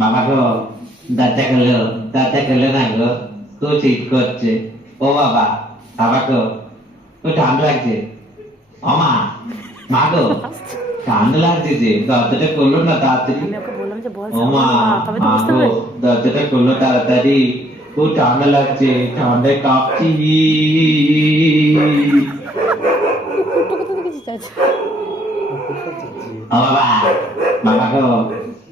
বাবা গো দরজা খুলো দরজা খুলো না গো খুব শীত করছে। ও বাবা বাবা গো খুব ঠান্ডা লাগছে। ও মা গো ঠান্ডা লাগছে যে দরজাটা খুললো না তাড়াতাড়ি। আমি ওকে বললাম যে বল ও মা তো গো দরজাটা খুললো তাড়াতাড়ি। খুব ঠান্ডা লাগছে ঠান্ডায় কাঁপছি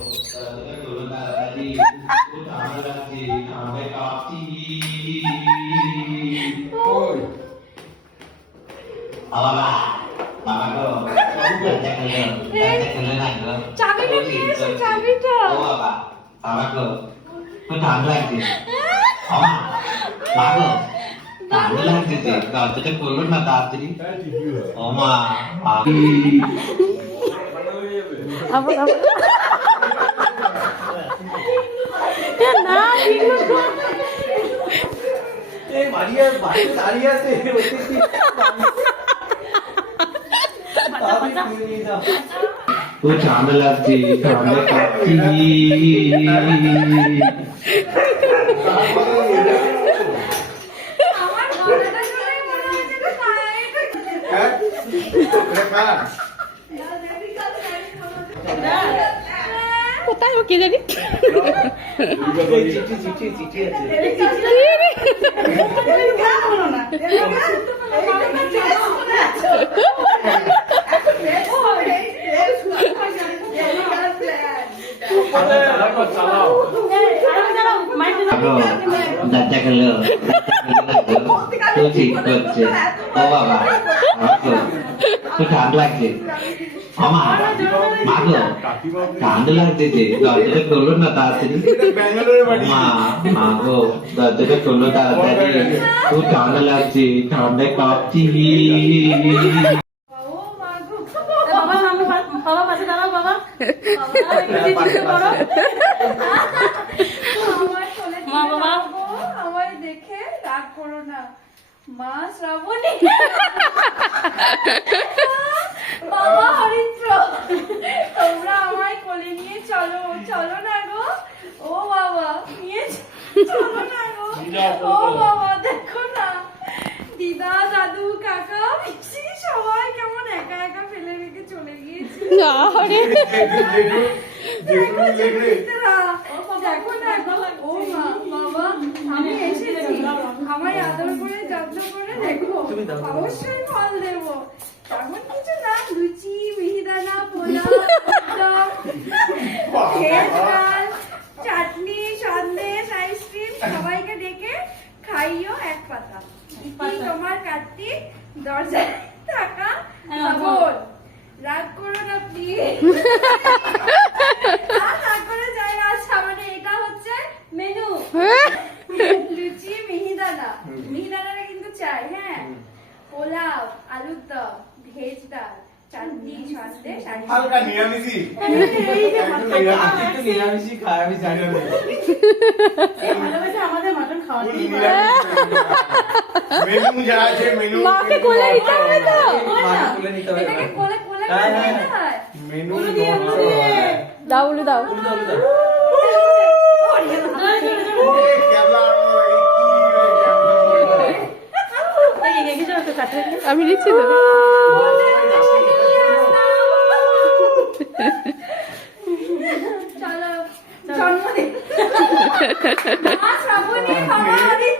ও বানিয়ে দিও। বাবা বাবা কলিং গো বেল কলিং বেল খুব ঠান্ডা লাগছে ও মা নিচে কি বাইরে শুনছি নিচে নিচে ঠান্ডা লাগছে কাঁপছি ঠান্ডা লাগছে কাঁপছি বাইরে শুনতে পেয়ে দাঁড়িয়ে আছে চাবিটা নিয়ে এসো চাবিটা ঠান্ডা লাগছে আমা মাগো ঠান্ডা লাগছে যে দরজাটা খুললো না তাড়াতাড়ি ও মা আবার আবার এ না এগুলো তো- এই মারিয়া বাইরে দাঁড়িয়ে আছে খুব ঠান্ডা লাগছে ঠান্ডা কাঁপছি আমার গলাটা শুনে মনে হচ্ছে যে পায়ে কোথায় ও কে জানি? দরজা খুলো তুই ঠিক লাগছে? আমা মাগো ঠান্ডা লাগছে যে দরজাটা খুললো না তাড়াতাড়ি। মা মাগো দরজাটা খুললো তাড়াতাড়ি। খুব ঠান্ডা লাগছে ঠান্ডায় কাঁপছি। বাবা পাশে দাঁড়াও বাবা মা বাবা। আমায় দেখে রাগ করো না। মা শ্রাবণী বাবা হরিত্র তোমরা আমায় কোলে নিয়ে চলো চলো না গো ও বাবা নিয়ে চলো না গো ও বাবা দেখো না দিদা দাদু কাকা পিসি সবাই কেমন একা একা ফেলে রেখে চলে গিয়েছে দেখো চিত্রা, দেখো না ও মা, বাবা, আমি এসেছি। আমায় আদর করে যত্ন করে রেখো। অবশ্যই ফল দেবো। তেমন কিছু না, লুচি, মিহিদানা, পোলাও, দম, ভেজ ডাল, চাটনি সন্দেশ আইসক্রিম সবাইকে ডেকে খাইও এক পাতা ইতি তোমার কার্তিক দরজায় থাকা খবর রাগ করো না প্লিজ না করে যায় আচ্ছা মানে এটা হচ্ছে মেনু লুচি মিহিদানা। মিহিদানাটা কিন্তু চাই হ্যাঁ? পোলাও আলুর দম ভেজ ডাল চাটনি সন্দেশ আর হালকা নিরামিষি একটু ভাতটা নিরামিষ। একটু নিরামিষই খায় আমি জানি না। আমাদের মাটন নিরামিষ। মেনু যা আছে মেনু মাকে কোলে নিতে হবে তো? মাকে তুলে নিতে হবে। এটাকে কোলে কোলে হ্যাঁ, হ্যাঁ। নিতে হয়। মেনু দিয়ে, উলু দিয়ে। দাও উলু দাও। আমি নিচ্ছি তো। চলো। জন্মদিন।